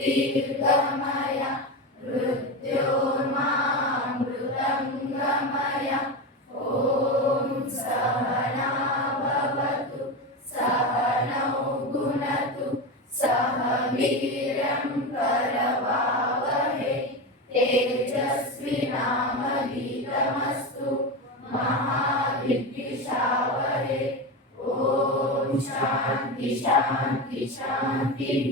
ज्योतिर्गमय मृत्योर्मामृतङ्गमय ॐ सहना भवतु सहनौ भुनक्तु सह वीर्यं करवावहै तेजस्विनामधीतमस्तु मा विद्विषावहै ॐ शान्ति शान्ति शान्तिः।